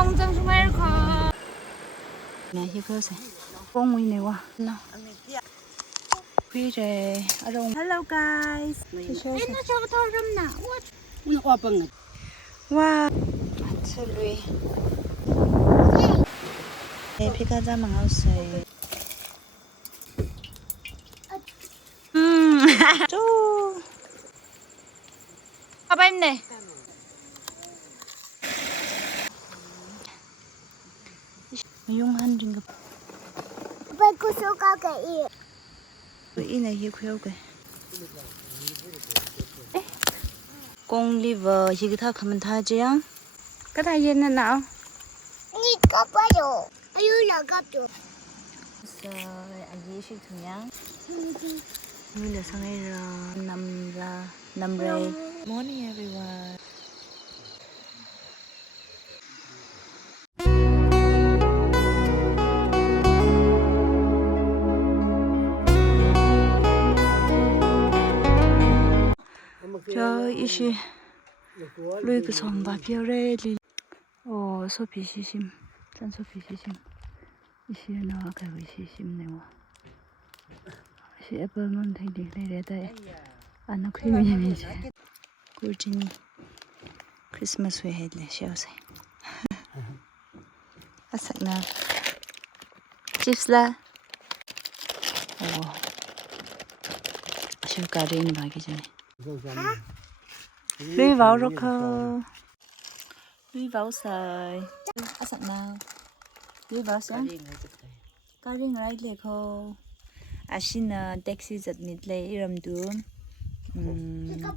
con trong sung ai kho nè hi khơi sẽ con nguy này quá nào quy rồi ở đâu hello guys nó cho tôi râm nào nó qua bằng wow thật lười 피가 자 망하us어요. 또 가봐 있네. 용한 링가. bây cô số cao cái 이 này khuya cái. Con liver gì cái thằng thà chứ á? Cái thà gì này nào? đi có bao giờ ai là gặp được rồi anh gì thằng như là sang đây nằm rồi morning everyone 저 이시 루이그 선바 비어레리 소피 시심 짠 소피 시심 이시 나와 가고 시심네와 시 애플만 되게 레레다 안나 크리미니지 꿀진이 크리스마스 왜 해들 시어세 아삭나 칩스라 실가리는 바기 전에 Lui vào rồi cơ. Lui vào sợi. À sẵn nào. Lui vào xem. Cá riêng lại lệ khô. À xin taxi giật mít lệ iram tuôn.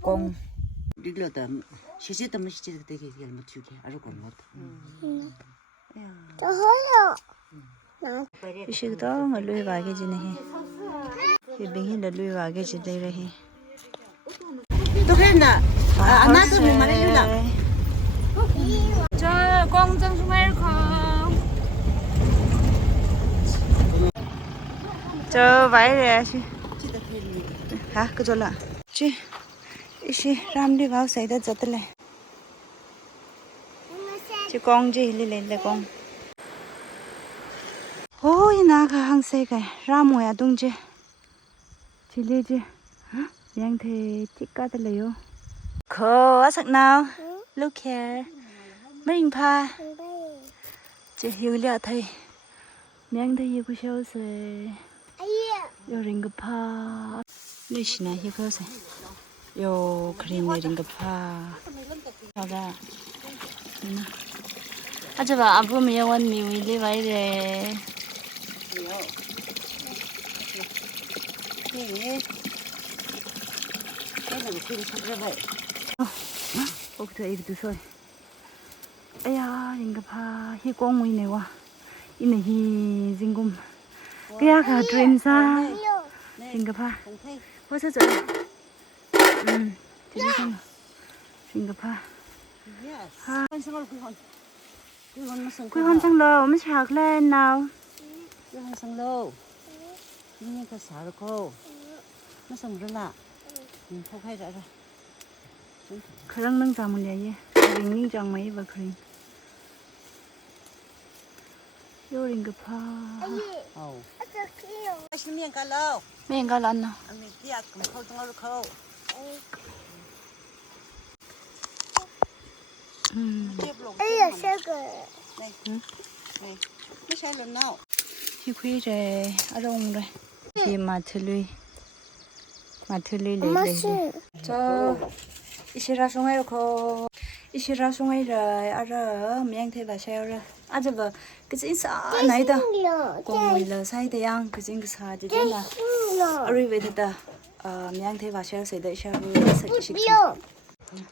Con. đi lừa tầm xí xí tầm xí xí cái gì mà chịu cái ăn còn ngọt cho hơi rồi Cái sự đó mà lui vào cái gì này. Cái bình hình là lui vào cái gì đây rồi. tôi khen nè anh nói tôi mình mà lấy là 저 공장 스마일커 저 váy hả cái chỗ là chứ ishi ram đi vào xây đó giật lên chứ con gì lên là con ôi na cái hàng xe cái ram mùi à tung chứ chỉ lên chứ yang thì chỉ có cái liều khô á sắc nào look here mình pa chỉ hiểu liệu thầy miếng thầy yêu cô sẽ yêu ring pa lấy xin này hiểu sẽ yêu cream này ring pa rồi à chứ bà abu mi yêu anh mi đi vậy đấy 옥터 이리도 소리 아야 링가파 히 꽁무이네 와 이네 히 징금 그야 가 드림사 링가파 벌써 저 드림사 링가파 quy hôn sang lô mới sạc lên nào cái hàng sang lâu nhưng cái xả được cô nó xong rồi là không hay rồi 그랑 능 자문이야 얘 링링 장마이 봐 그림 요링 그파 xin miếng cá lâu miệng cá lăn nào anh mình tiệt cũng khâu trong nó khâu ấy là sao cái này nàyไม่ใช่lần nào thì quy rồi ở đâu rồi thì mà thử lấy cho 이시라 송아요 거 이시라 송아이라 알아 미양 대바 샤요라 아주 뭐 그지 인사 나이다 공위라 사이대양 그진 그 사디잖아 아리베다 미양 대바 샤요 세다 샤루 색식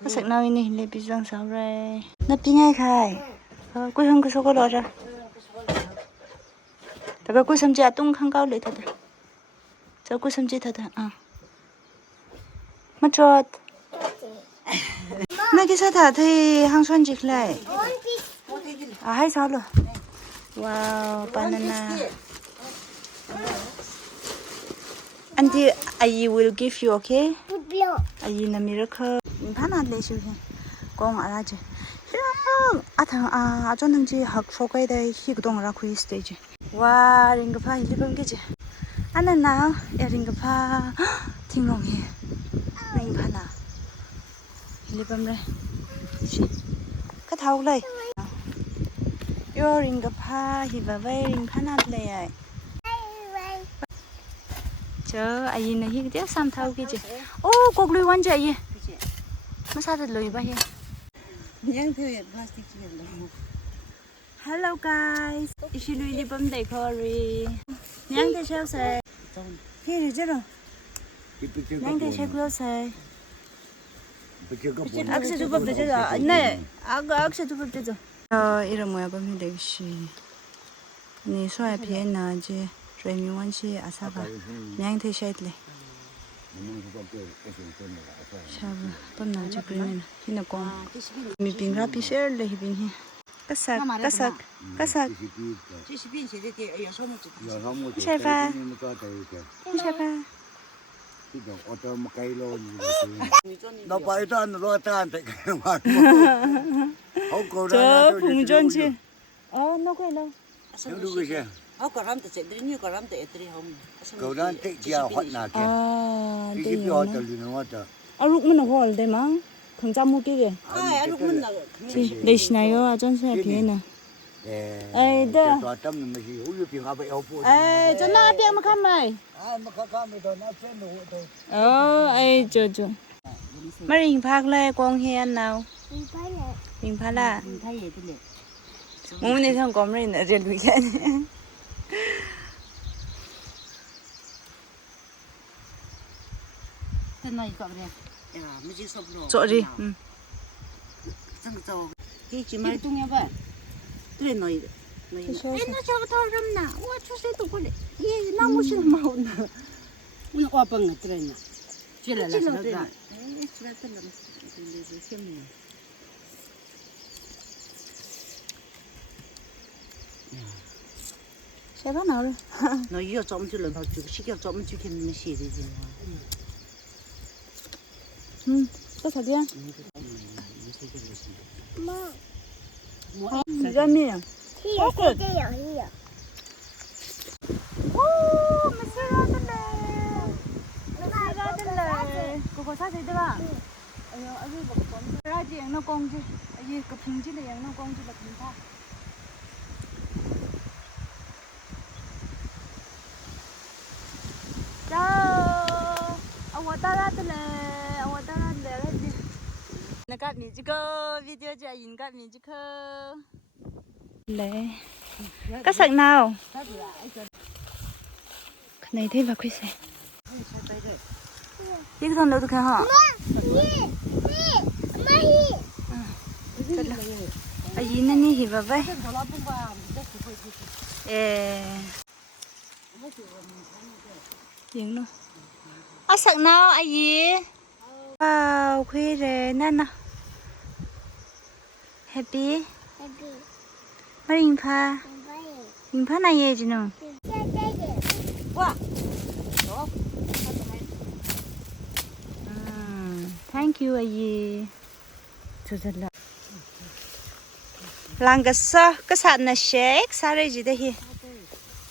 sắc nào ini le bizang sao rồi nó pi ngay khai cuối hôm cái số có rồi tại cái cuối hôm chị tung khang cao lại thật cho cuối hôm chị thật mất rồi mấy cái sao thà thì hàng xuân dịch lại hay sao rồi wow banana auntie I will give you okay I in a miracle mình phán ăn lấy chứ con ở đây chứ 아저는지 학쇼가이다 히그동라 쿠이 스테이지 와 링가파 일리범게지 아나나 야 링가파 팅롱해 링파나 일리범래 시 카타올라이 요 링가파 히바바이 링파나 플레이야 저 아이는 히그디야 삼타오게지 오 꼭루이 완자 아이 마사드 루이 바히 그냥 그 플라스틱 집에 Hello guys, 이시루이 리범 데코리. 냥대 셔세. 피리 저러. 냥대 셔고세. 악세 두번 되죠. 네. 악세 두번 되죠. 이름 뭐야 범위 되시. 니 소야 피에나지. 레미원시 아사바. 냥대 셔이tle. 샤브 범나지 그러면 히나공. 미 빙라 피셔를 히빈히. Kasak. 这是便携的店，哎呀，烧木子。 Shefa. Napa itu anu rotan tak kemat. 저 봉전지. 너 그래. Yang dulu sih. Aku ram tu cedri ni, aku ram tu etri hom. Kau dan tak dia hot nak. 네. Kiki hotel di mana tu? 아룩문 홀데 망. 긍자무기게. Ah, aku pun nak. 내시나요 아전세 비에나. Ada. Tuatam ni mesti uyu pi ngapai opo. 전화 앞에 한번 가마이. Makakam itu nak cendol tu. 저저. 마린 박래 공해안 나오. 이빨에 빙팔라. 他也的嘞。 오늘 형 검린 어제 루이간.在那一个不嘞？哎呀，没接受不了。 저리. 这个走，给去买东西吧。对，那一个。哎，那小头什么呢？我出谁都不来，也那么些毛呢。我我帮我对呢，进来了是不是？哎，出来对了，对羡慕。 제가 나를. 너 이거 좀 줄은 더 주고 시켜 좀 주기는 시리지 또 사비야. 뭐 이자미야. 희야 희야 오, 미스라들래. 그거 사실 내가. 아유, 아주 먹고. 라지 양노 공지. 아유, 그 빙지의 양노 공지가 괜찮아. Ciao. Awak taratlah. Lagi. Nak kat ni juga video jayin kat ni juga. Lệ. Có sạc nào? Cái này thấy vào cái xe. Biết con đâu được hả? À gì nên đi vào vậy? Dừng luôn. À sạc nào à gì? Wow, khuya rồi nè nè. Happy. Marin pha. Marin pha này gì chứ nào? Wow. Thank you 아이. 좋았라. 랑가서 cái sạn là shake sao gì đây hi.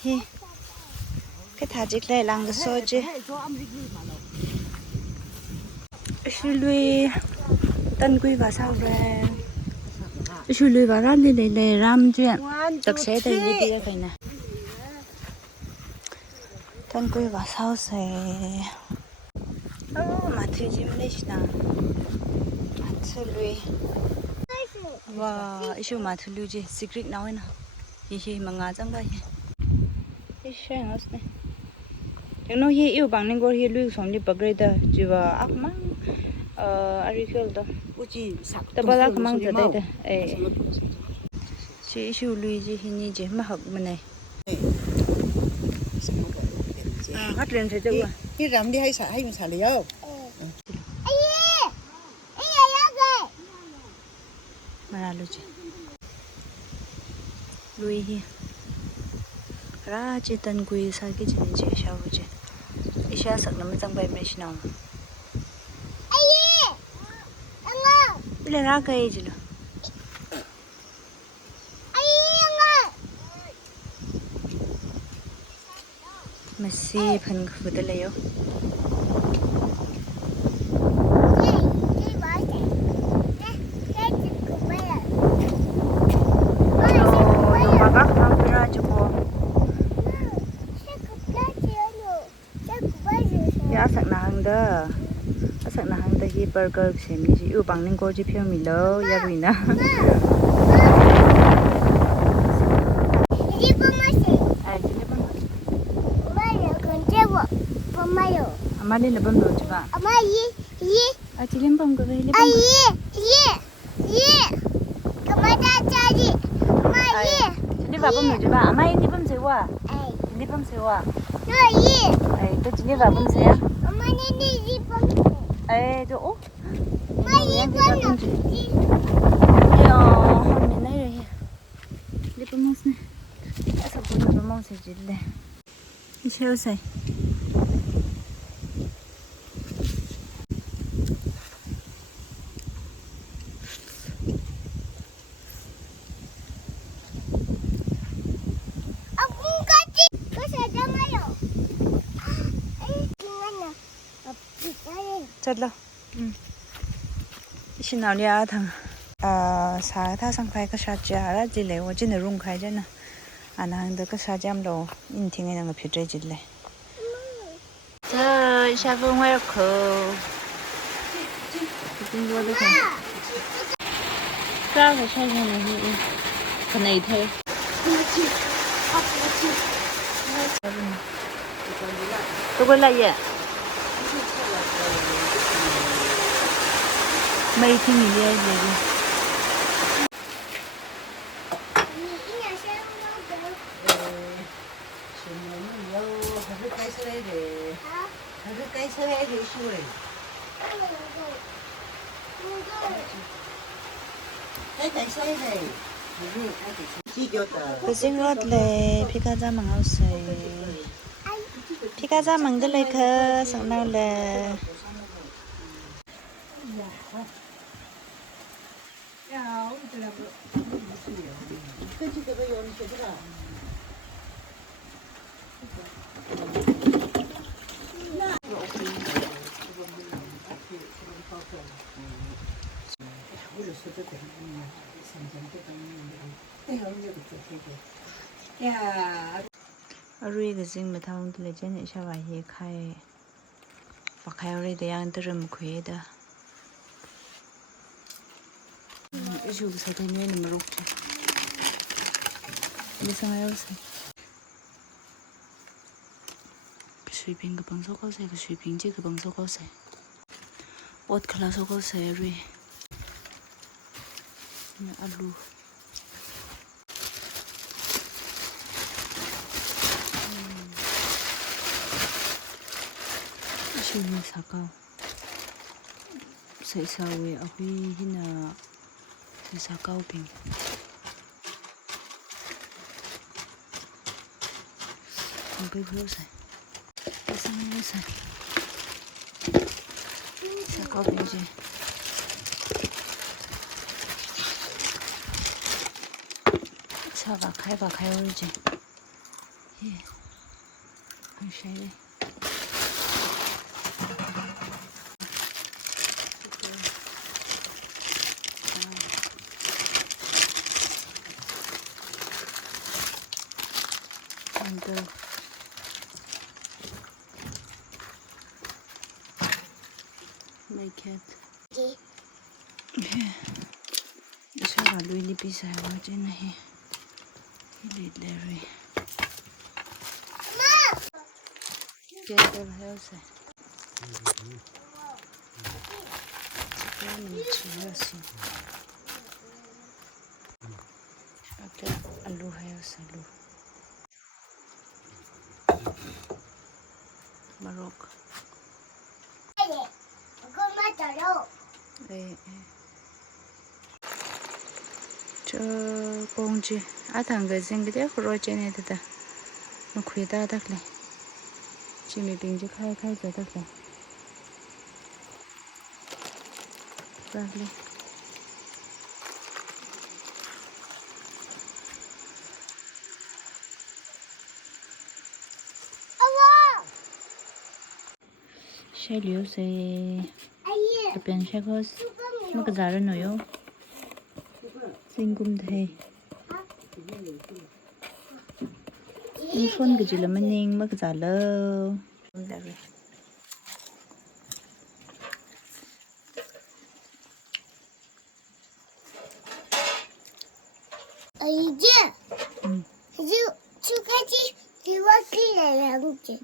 Hi. Cái thà dịch lại 랑가서 chứ. Lui tân quy vào sau rồi. Lui vào ra đi để làm chuyện. Đặc sẽ đây đi đi cái này. Tân quy vào sau sẽ. 마트 짐레시나 마트 루이 와 이슈 마트 루지 시크릿 나오나 이히 망아 장가 이슈 나스네 영노 히 이우 방는 거 히 루이 somni bagreda jiwa akmang arikelda 우지 삭. tabalak mang tadaida 에 시 이슈 루이지 히니 제 마학 마네 hát lên thế chứ cái rằm đi hay xả hay mình xả liều. Manalo chứ lui hi ra chỉ tân quy sao cái chuyện gì sao vậy chứ isha sắc nó mới tăng bay mấy nào bây giờ ra cây chứ Masih pen kuda leyo. Ya sak na hang da. Sak na hang da hi burger se mi ji u bang ning ko ji phyo mi lo ya ruina. Amali le bam lo ba. A ji lim bam ko le bam. Ni ba bam lo ba. Amai ni bam se wa. Ni bam se wa. Ai to ji ni ba bam se ya. Ai to o. Yo, mi nai rồi. Đi bấm mông này. Sao cũng bấm mông sẽ chỉ đây. Đi chơi sai. Chật lâu. Xin nào đi à thằng. Sáng ta sang khai cái sát giá ra chỉ lấy và chỉ nở rung khai chứ nè. Anh hàng được cái sát jam đồ, in thiên ngay đang phía trên chỉ lấy. Trời, sao vừa ngoài khờ. Tin vô được không? Sao phải sai cái này đi? Cái này thôi. Tôi quên lại vậy. Mấy thiên gì vậy? Cái gì rót lệ, pika ra mang áo sấy, pika ra mang cái lệ khờ, sáng nào lệ. Rồi cái gì mà thằng tụi lên này sao vậy khai, và khai rồi để ăn từ rừng khuya đó. Chú sẽ thấy nên mà rút chứ. Đi sang ai rồi? Cái suy bình cái bằng số có sẽ cái suy bình chứ cái bằng số có sẽ. Ốt khá là số có sẽ rồi. Nhà alu. Chú mình xả cao. Sẽ sao vậy? Ở huy hina. Sẽ xả cao bình. Không biết hữu sẽ. Cái sáng hữu sẽ. Xả cao bình gì? Sao bà khai rồi gì? Không sai đây. Under. Make it. Sao bà lui đi pizza vào trên này? Cái lịt lẹ rồi. Chơi đâu heo sẽ. Cái mình chỉ là gì? Cái alu heo sẽ alu. Morocco. Cho con chị, thằng người sinh cái đấy rồi trên này thật nó khuyết ta thật này, chị mình bình chứ khai rồi thật này, ra đi. Hello. xe liu xe 아니, cái bên xe có 수금이요. mất cái giá rồi nữa xin cũng thế nhưng phân cái gì là mình nhìn mất cái giá lâu 이제 이제 수까지 이렇게 양지.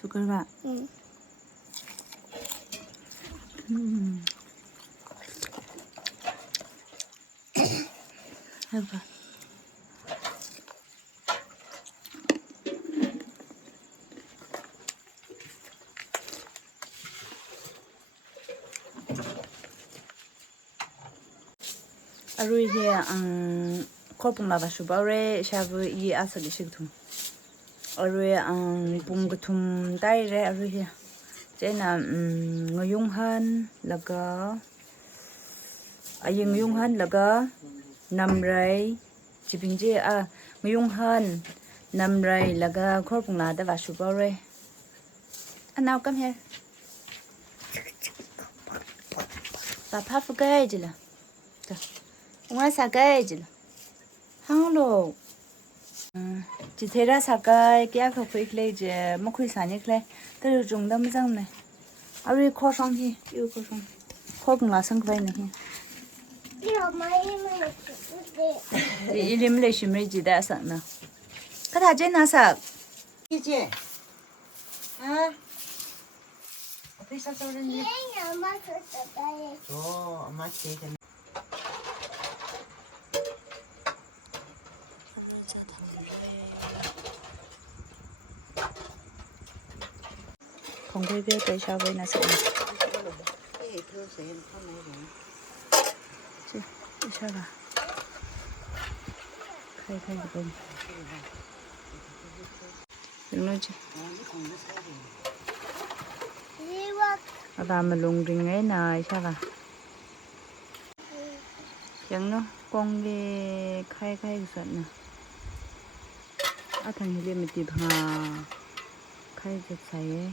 sugar ba 응. 해봐 rồi thì có bụng nào số bao rồi sao với ý ác cái gì thùng rồi bụng cái thùng tay rồi thì thế là người dùng hơn là có người dùng hơn là có nằm rồi chỉ bình gì người dùng hơn nằm rồi là có có bụng nào đã số bao rồi anh nào come here bà phát phụ cái gì là ngoài xa cái gì là không đâu chỉ thấy ra xa cái học phải lấy chứ mà khui sáng nhất lấy tới được dùng đâm răng này rồi khó xong thì yêu khó xong khó cũng là sang cái này 이거 많이만 thì ilim lấy xí mấy gì đã sẵn nào cái thà trên nào sẵn 이제 아 어디 사서 그랬니? 얘는 엄마 줬다. 줘 엄마 제가 không quay về tại sao vậy là sẵn 예 그래서 핸드폰 내고 chứ sao là khai khai được không đừng nói chứ 이거 bà mà lùng rình ấy này sao là chẳng nó con đi khai khai giận nè thằng hiền mình tìm hà khai giật say ấy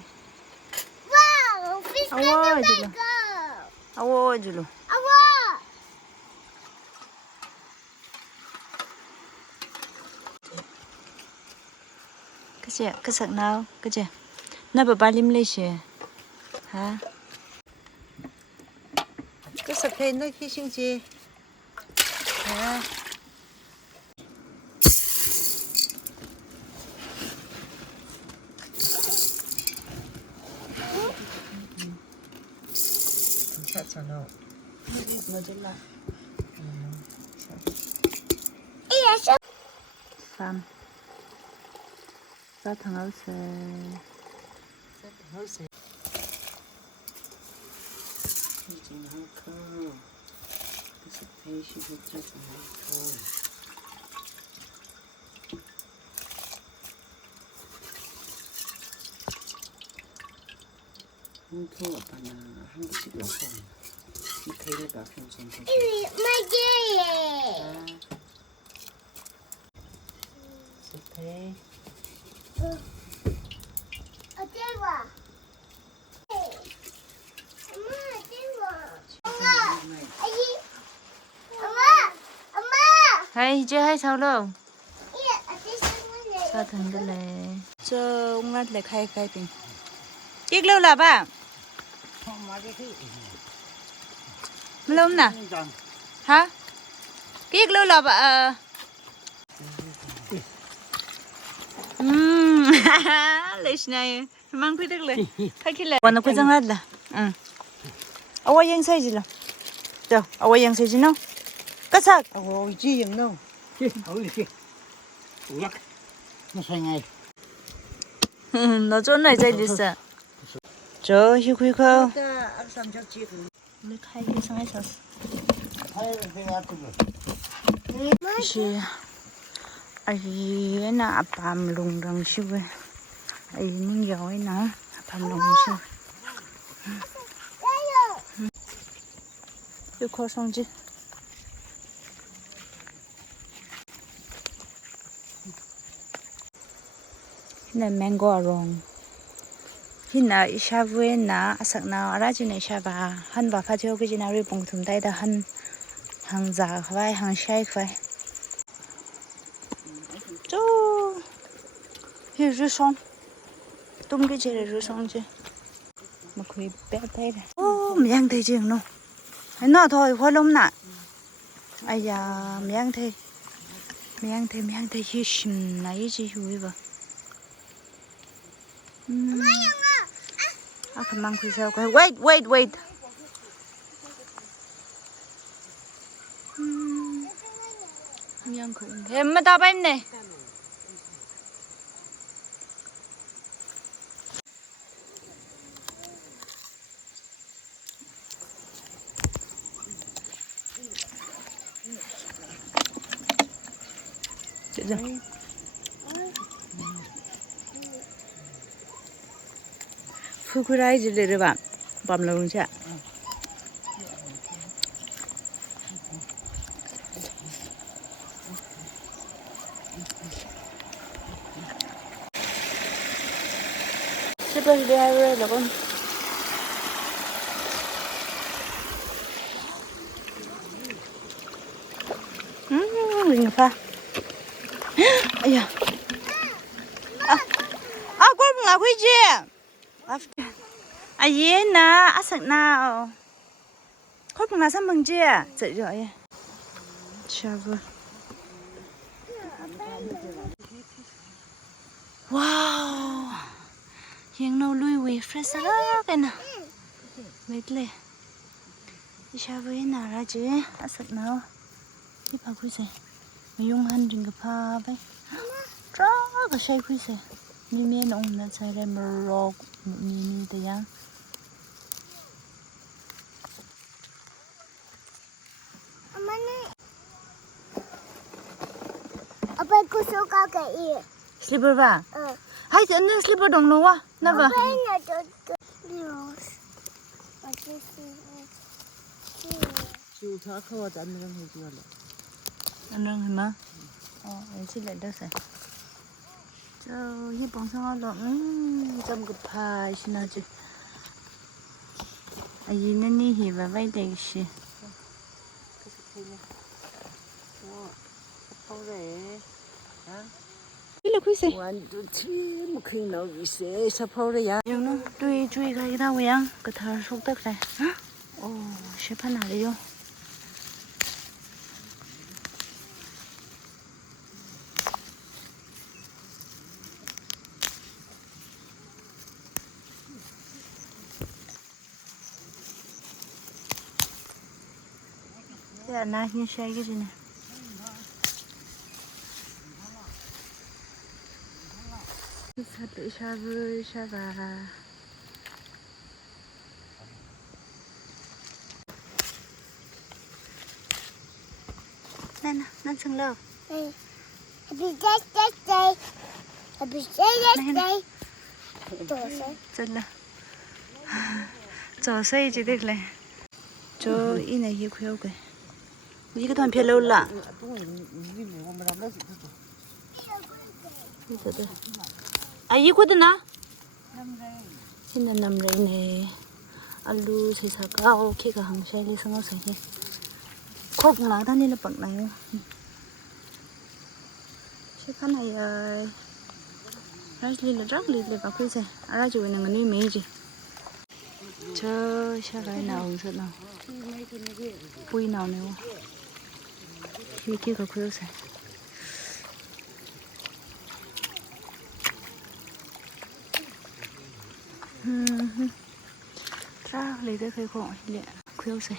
와우, 피스 아와 줄로 이거. 아와 줄로 아와. cái sạc nào cái gì nó bà ba lim lấy gì hả 그 석패 너 희싱지 아 괜찮잖아 mozzarella 이거 sam ra thằng áo xe 이제 한큼 석패 시부터 좀 홍토 아빠나 한 개씩 넣고 이 배를 앞에 좀 더. 마게. 스페 어디 와? 엄마 어디 와? 엄마. 아기. 엄마. hay chưa hay sao đâu 이 어디 숨을래? sao thằng cái này cho ông ngắt lại khai khai bình tiếc lâu là ba lâu nè hả tiếc lâu là ba lấy này mang cái đượcเลยkhai cái nàyวันnào cũng chẳng hết làเอายังใส่จีละเดี๋ยวเอายังใส่จีเนาะก็สัก 이제 영노 어이지 우락 너 생애 nó chỗ này dây đi sợ chỗ hiu hiu khâu 나 악삼 적지 lấy khai cái sang hết rồi 타이를 해야 되고. chị ấy là bám lùng răng siêu ấy ấy những dầu ấy nó bám lùng siêu yêu khó xong chứ này mango rong hina ishavue na asakna arajina ishaba han ba phajo ke jina ri pongthum dai da han hangza khwai hang shai khwai cho hi ru song tum ke jere ru song je ma khui pe pe ra ô miang thai jing no ai no thôi hoa lom na ai ya miang thai hi shim na yi ji hui ba à không mang khui sao cái wait miang khủng em mà ta bên này chị ra Fukurai jile bạn bầm lâu chưa sẽ bao giờ hai rồi là con mình pha ây da con ngà quy chưa ai na asak nào khóc là sao mừng chưa chạy rồi chào vợ wow hiện nấu lui về fresh ra cái nào mệt lệ chào vợ nào ra chứ asak nào đi vào quy gì mà dùng hành trình gặp ha vậy rất là say quy gì mi miên ông là chạy ra mà rò mi thế nhá Apa aku suka kayak ini? Slipper ba? Hai chị anh slipper đồng luôn á, nó vào. Apa ini ada terus? Macam 지우 다 커와도 안 나간 해지 말라. Anh đang mà. Anh xin lại đó xem. Cho hi bông sang lo, trong cái pha xin nào chứ. Ai nên đi hi và vay đây chứ. Cái là cái gì? 완전히 뭐 그냥 나오기 있어. 사파오래야. Nhưng nó chui cái thao vậy, cái thao sốt tức này. Ồ, sẽ phát nào đi vô? Thế là na như xe cái gì này? Thật tự xa vơi xa và nên nên sừng lơ Happy birthday. Happy birthday. chân lơ cho xây chỉ được này cho in này hiếu khéo cái cái toàn phía lâu lạ ai có tên à xin là nằm đây này alu xây sao cao khi cả hàng xây đi sang ngõ xây khóc lại thanh niên là bận này cái khăn này rice là rất là vào cái gì ra chụp này người mấy gì chờ sao cái nào sợ nào bùi nào này khi kia có khuya sao ra lấy tới cái khỏi lẹ khuya sao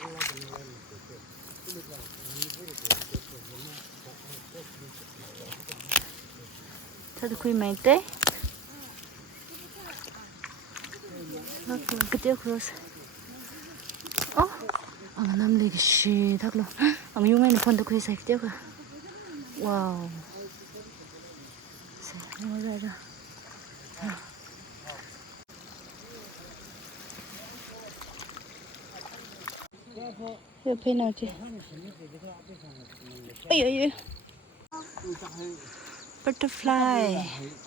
thật khuya mấy té cái tiếc khuya sao ang nam lagi shi thắc lo ang yung ngay phone khuya sao tiếc à wow sao nó ra ra Yo pe nào chứ? Ây ây ây. butterfly.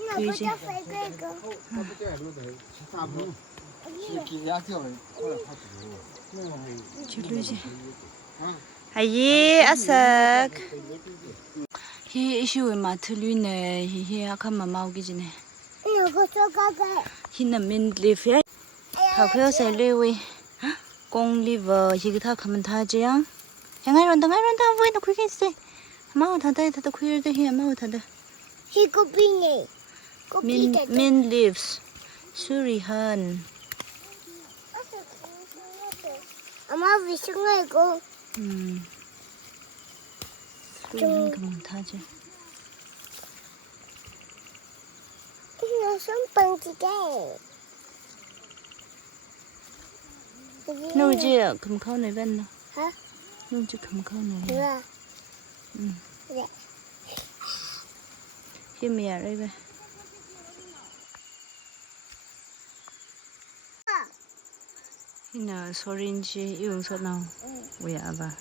나 그지? 보자 이거. 줄루지. 아예 아삭. 히 이슈의 마틀리네 히 아카마 마오기지네. 이거 저가게. 히는 민리프야. 가고요 셀리위. 공리버 히기타 가면 타지야. 양아이런다 보이나 그게 있어. 마오 다다 쿠일데 히 마오 다다. 이거 비니. Min leaves. 수리한. 엄마 위층에 이거. 수리한 가면 타지. 이거 손빵지게. 누지 금카운에 뱉나? hả? 누지 금카운에. Dạ. Dạ. 힘이야 이거. 이나 소린지 이용서 나오. 왜 아바?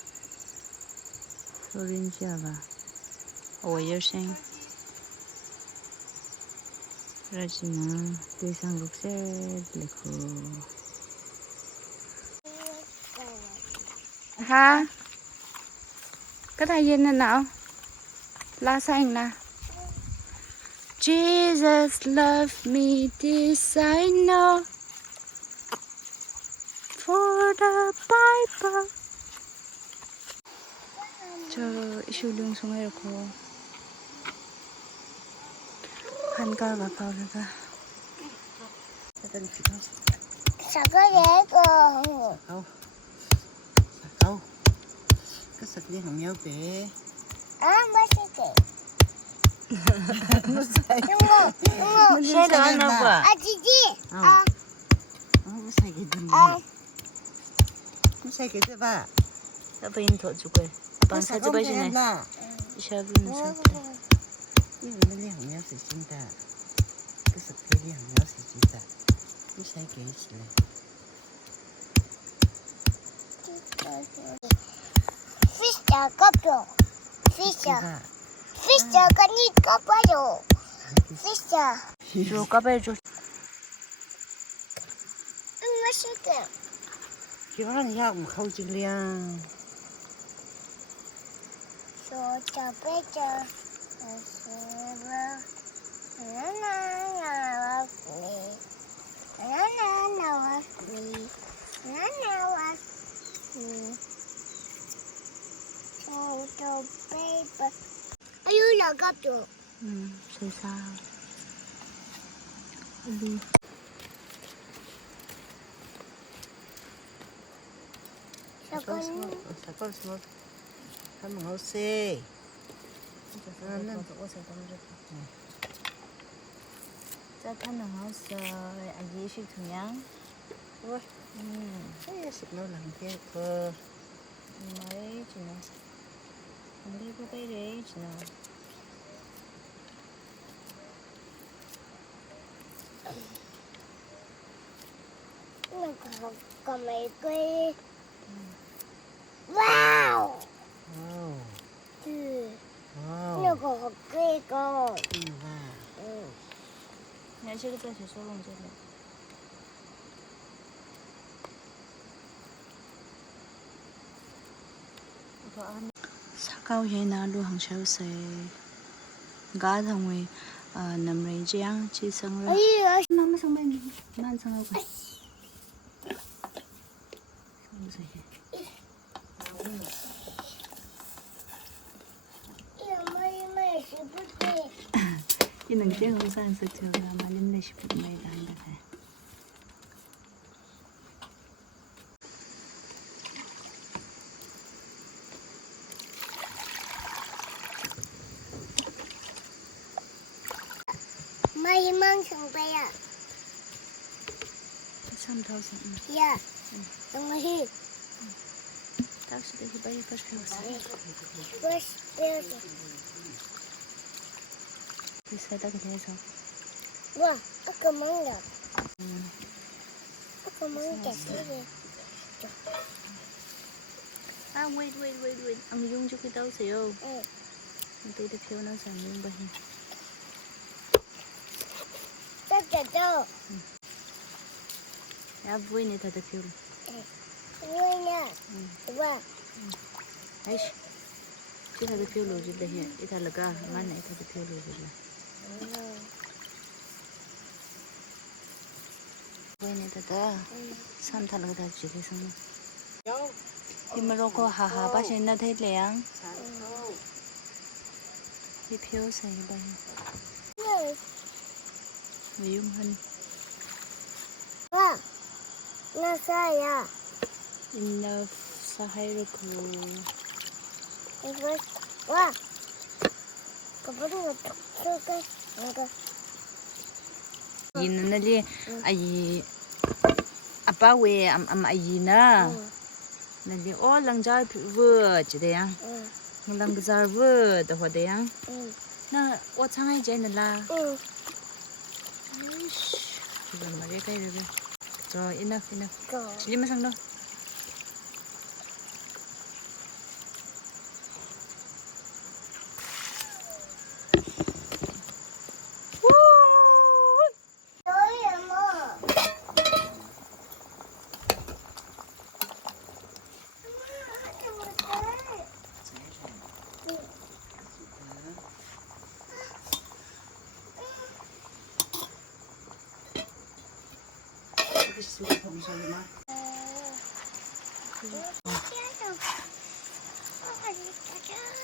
소린지 아바. 我有声. 그러지는 대상국세 리코. Ha? Cái thầy gì này nào? La xanh nè. Jesus loved me, this I know. For the Bible. 저 이슈룡 송에 이렇고 한가가 바르가. Sao có dễ cơ? Đâu cái sực đi không nhau bé Bác sĩ kì. Đúng không? Xe đó ăn đâu quả? Chị. nó sai cái gì nó sai cái gì ba 아빠 인 도와주고 아빠 사주 봐주네 나 샤브는 사주 이거 맨날 không nhau sự chính ta cái sực đi không nhau sự chính ta nó sai cái gì này Fisher cấp rồi. Fisher có nhịp cấp quá rồi. Fisher. 줘 까봐줘 Bác sĩ kì. cái đó là không khâu chừng liền Rồi chào bé chờ. Ayun là gấp rồi. 세상 우리 Sao con 사건 스모 한번 오세 짜타는 하우스 아기 식통양 sực nó làm cái cơ mới chỉ nó không biết có cái đấy chỉ nó còn mấy cái wow wow nó có cái con 날씨가 또 좋아서 그런지 사과우 예나루 항샤우세 가정의 남레지양 지성을 마마 성만 만성하고 성세 이는 게 항상 스트가 말림내 싶은 말이 한다. May mang thằng bé à? 3,000. Dạ. Đúng rồi. 딱시도 희바이 퍼스페우스. Bớt 비싸다고 해서. 와, 아까 먹는다. 아까 먹는다. 아, wait. ang yung juki daw sa'yo. 응. Ang tayo piyo na sa yung bahin. 줘. 야 부인이 다 대표로. 뭐냐? 봐. 아이씨. 이다 대표로 주대 해. 이달라가 만나 이다 대표로 주래. 부인이 다다 삼탈가 다 주래서. 이모로 거 하하 바신나 대래양. 이 표세 봐. 위용한 와. 나사야. enough 사하이르고 이거 와. 그거는 어떻게 이거 이는리 아이 아빠 왜 아이나 난리 랑자 브 지대야 랑자 브 더대야 나 어창이 제는라 이건 말이 가이르게 저 enough 질리면 상도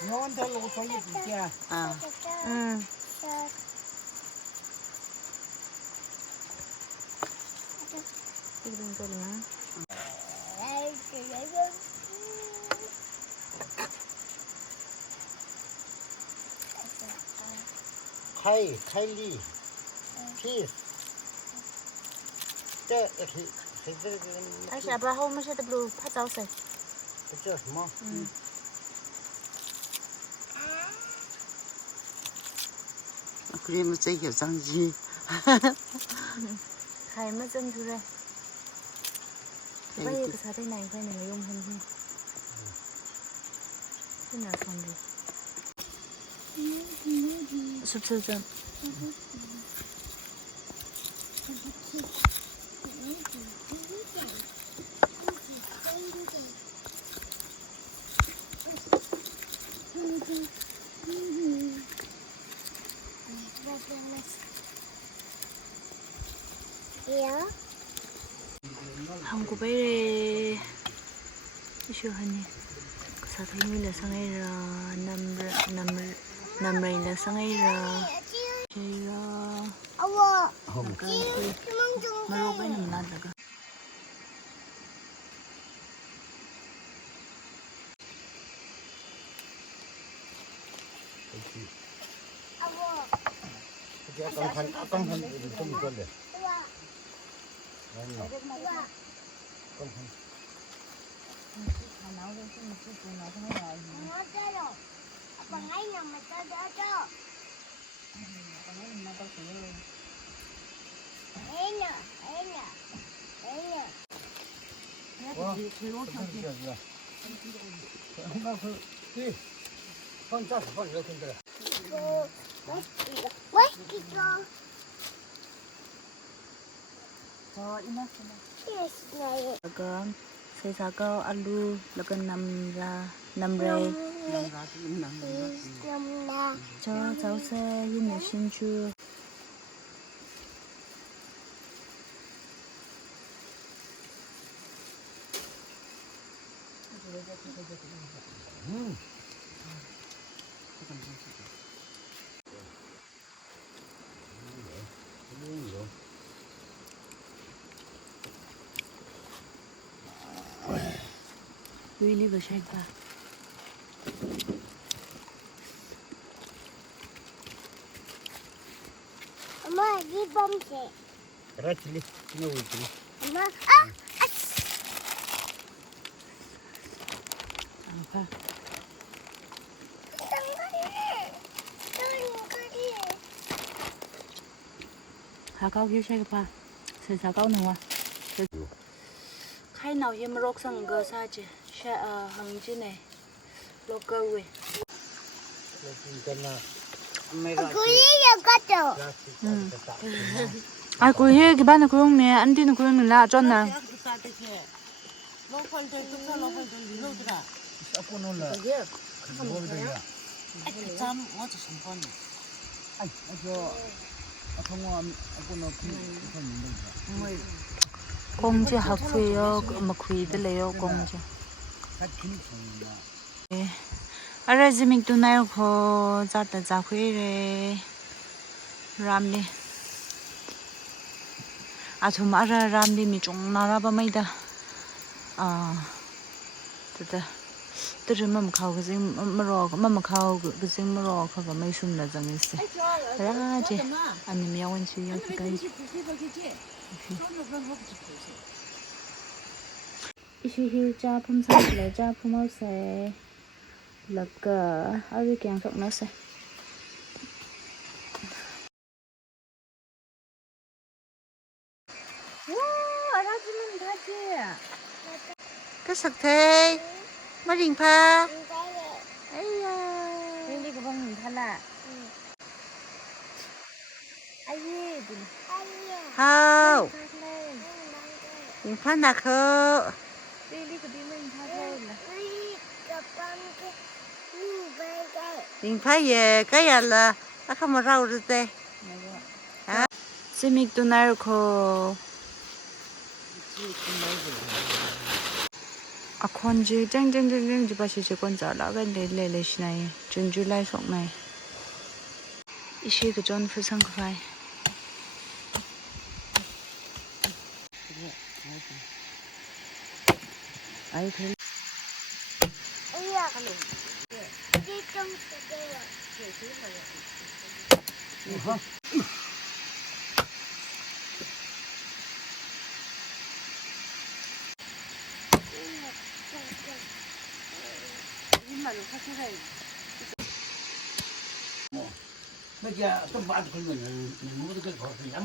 너한테로 저기 줄게. 아 이런 거나 칼리, 피스. 때 이렇게 아이씨 아빠 하우면 셔도 블루 파자오세 그죠 뭐. 그러면 저기 장지. 가이면 좀 그래 bây cái sao thế này phải này dùng hình không thế nào xong đi sụp sụp sụp Yeah. 한국에 이슈하니 그 사람이 상해라 남래라 상해라 제라 아워. 약간 그 주먹 좀 마로바이는 나다가 아워. 아깡한 좀 이걸래. 우와. 아니요. 우와. 엄마 때려. 아빠 나이 남아 때려줘. 애냐, 애냐, 애냐. 와, 엄마 그, 손 짜서 손 이렇게 흔들어. 이거 맛있겠어. 저 이마스나 맛있네. laga sesaka alu laga namre 남나. cho cháu xe hin ở xin chưa really vừa shake ba 엄마 이 범죄. 그렇지, 이거 있지. 엄마 ba hà cao kia shake ba sesa cao nào khai nào yếm rốc sang gờ sa chứ hàng chứ này lô cơ quỷ 그러니까 내가 그리려 가죠. 아, 그 해기 반에 그용네 안 되는 그용네 나 쩐나. 로컬들 뚝사 로컬들 리로드라. 아빠 놀라. 그게 뭐래야? 참 어디 손번. 아이, 통화 아빠 너 뭐 공지 학교요, 뭐 그이들래요 공지. 같은 통화. 예. 아라지믹 또 나요 자다 자회래. 람리. 아, 좀 알아 람리미 좀 나라봐 마이다. 아, 됐다. 들으면 가고 그지 뭐로 뭐 가고 그지 뭐로 그거 ไม่ 숨나 정했어. 라지. 아니면 원치 여기 가지. 이시 작품 상실에 작품을 세. lập ở cái càng phật nó sẽ ở đó chứ mình thấy chưa cái sực thế mà đình pha ấy à đi cái bông mình thay là ai gì hao đình pha nạc hơ đi cái đi mình thay thôi là đình pha về cái là nó không mà rau được thế à xem tôi nói cô à con chứ chẳng chứ bà chỉ con giờ là cái lệ này chân chú lại sống này ý cái chân phải sang cái ai thế bây giờ tôi bán con mình mua cái cỏ thì ăn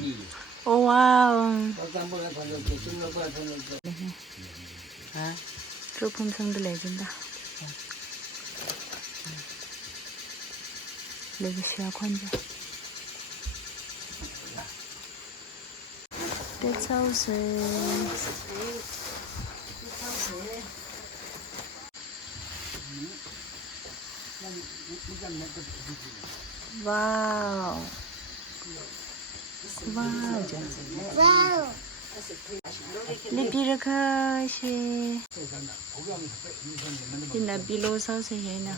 gì ô wow 조금 성도 내준다. 레기시아 관자. 대차우스. 와우. 와우. 리피르카시. 이나 빌로 사우스 해나.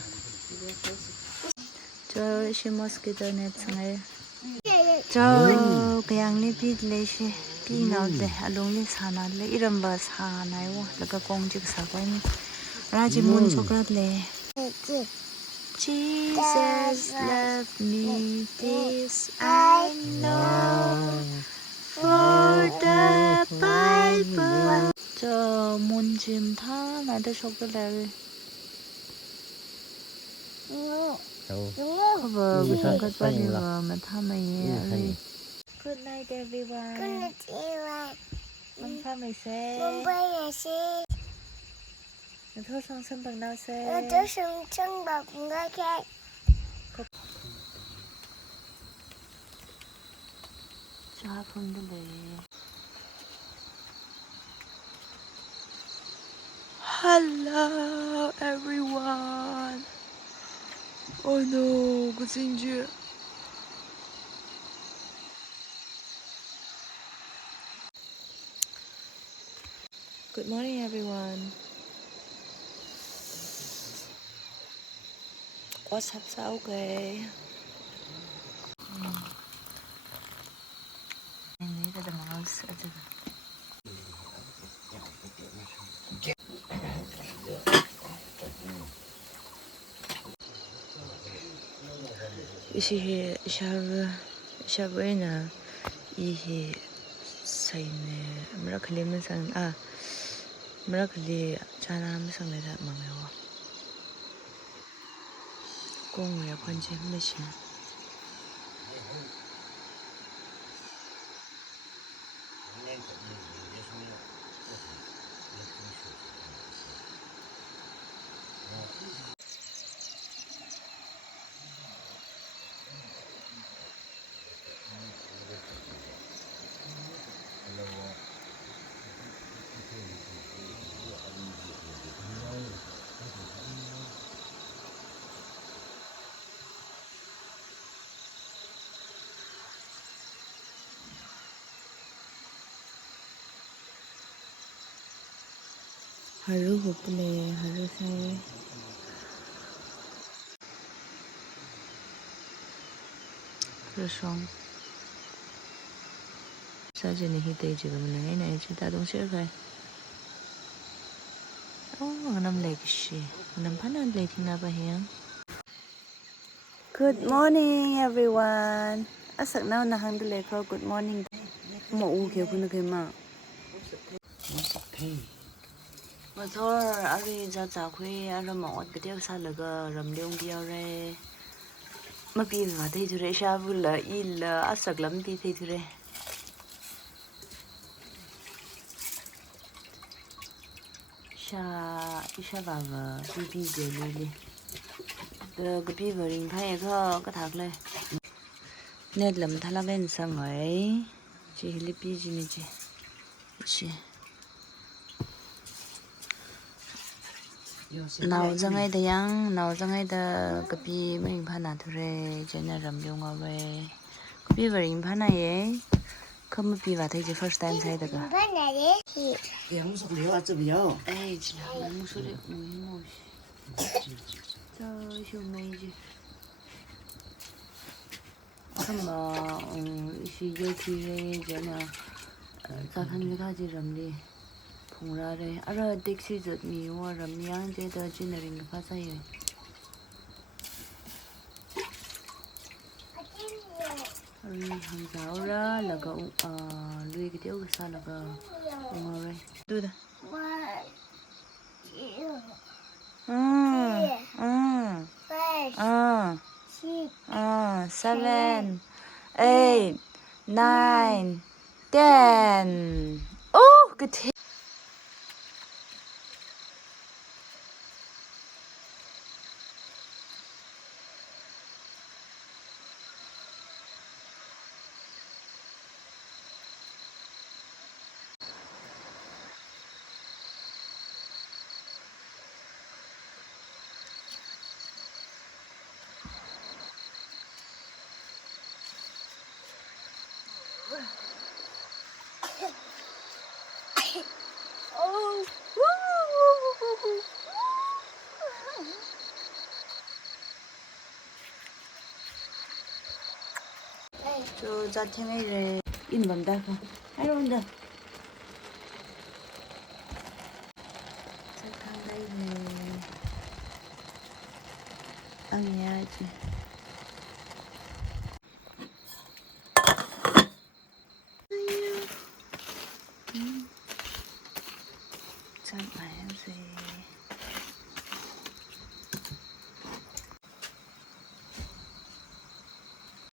저 시모스키도 넷상에. 저 그냥 리피드레시 비나데 알롱리 사나레 이런 거 사나요. 내가 공직 사과니. 라지 문 속라래. Jesus loved me, this I know. For the Bible. 저 문짐 다 나한테 속라래. Cover bukan kecuali mentamai. Good night everyone. Mentamai se. Thôi xong sân bằng nào se. Cha 분들래. Hello everyone. Oh no, kuzinji. Good morning everyone. What's up sao okay? Ini ada males aja. 이시 샤브에나 이히 사이네 아메리카리면상 아 아메리카리 자나면상 내가 망해와 공우야 관제 메시 하루 호플레 하루 사이 그래서 사진이 히데 지금은 내내 진짜 동시에 가. Nam lệ gì? Nam phát lên lệ thì nào bà hiền? Good morning everyone. Asak nào na hang lệ ko good morning. Mo u kêu kun cái mà. Mà thôi, ari ra ra khuya, ari mà ăn cái tiêu sa là cái ram liong biao re. Mà pi vào đây thôi re, sa vu là il asak lắm đi thôi re. Isha vào bibi về luôn cái bibi ring thay cái thằng này nét làm thay là bên sang ấy chỉ là bibi gì chứ nào ra ngay đây yang nào ra ngay đó cái bibi mình phá nát rồi cho nên làm dùng ở về cái bibi ring phá này ấy không bibi vào thấy chỉ first time thấy được à? Yang sok liu à chụp liu. Ê, chị là muốn số liệu muốn 저 쇼메이지 아마 시 여기에 전에 자판을 가지람리 봉라래 알아 덱시즈 미워 람양제더 지너링 파사요 리 항자오라 라가 루이 기대오 살라가 옹어래 두다 Seven, 8, 9, 10. Oh, good. 저 자탱이를 인범다. 아이런다. 자탕다이네. 아니야지. 참 많이